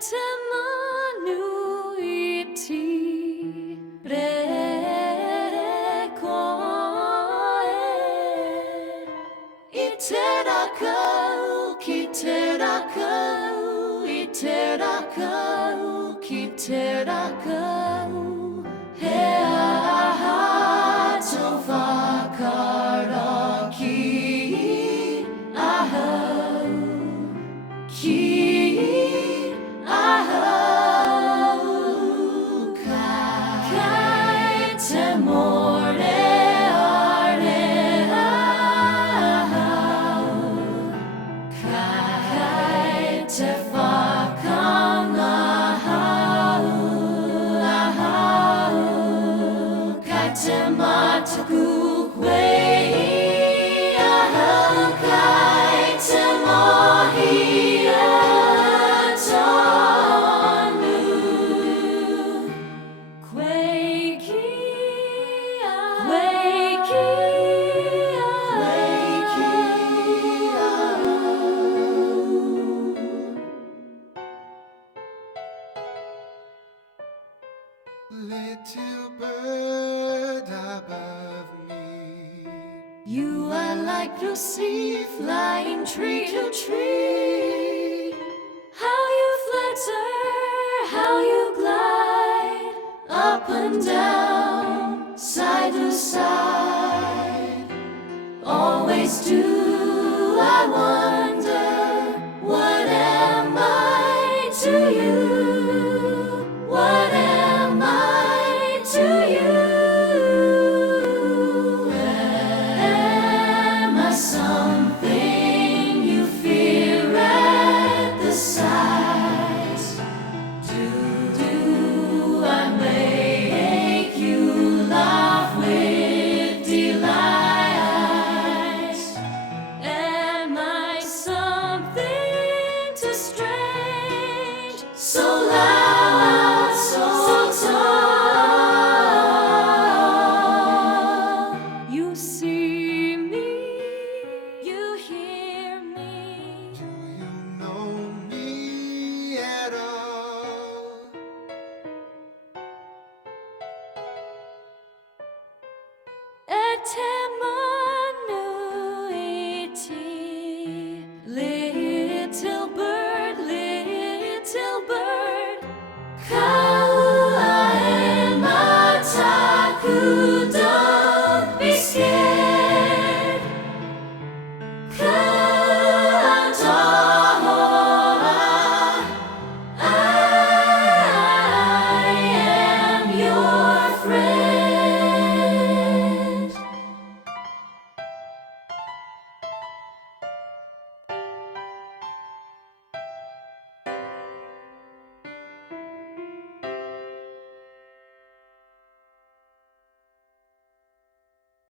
te Manu Iti re koe I te rakau ki te rakau I te rakau ki te rakau he aha tō whakaraki ahau ki ahau kai te more are ahau kai te whakanga ahau ahau kai te mataku koe ahau kai te mohi Little bird above me, you are like Lucy flying tree to tree. How you flutter, how you glide, up and down, side to side. Always do I wonder, what am I to you? What am I to you? Am I something you fear at the sight? Do I make you laugh with delight? Am I something too strange, so loud, so tall? You see me, you hear me. do you know me at all? Et te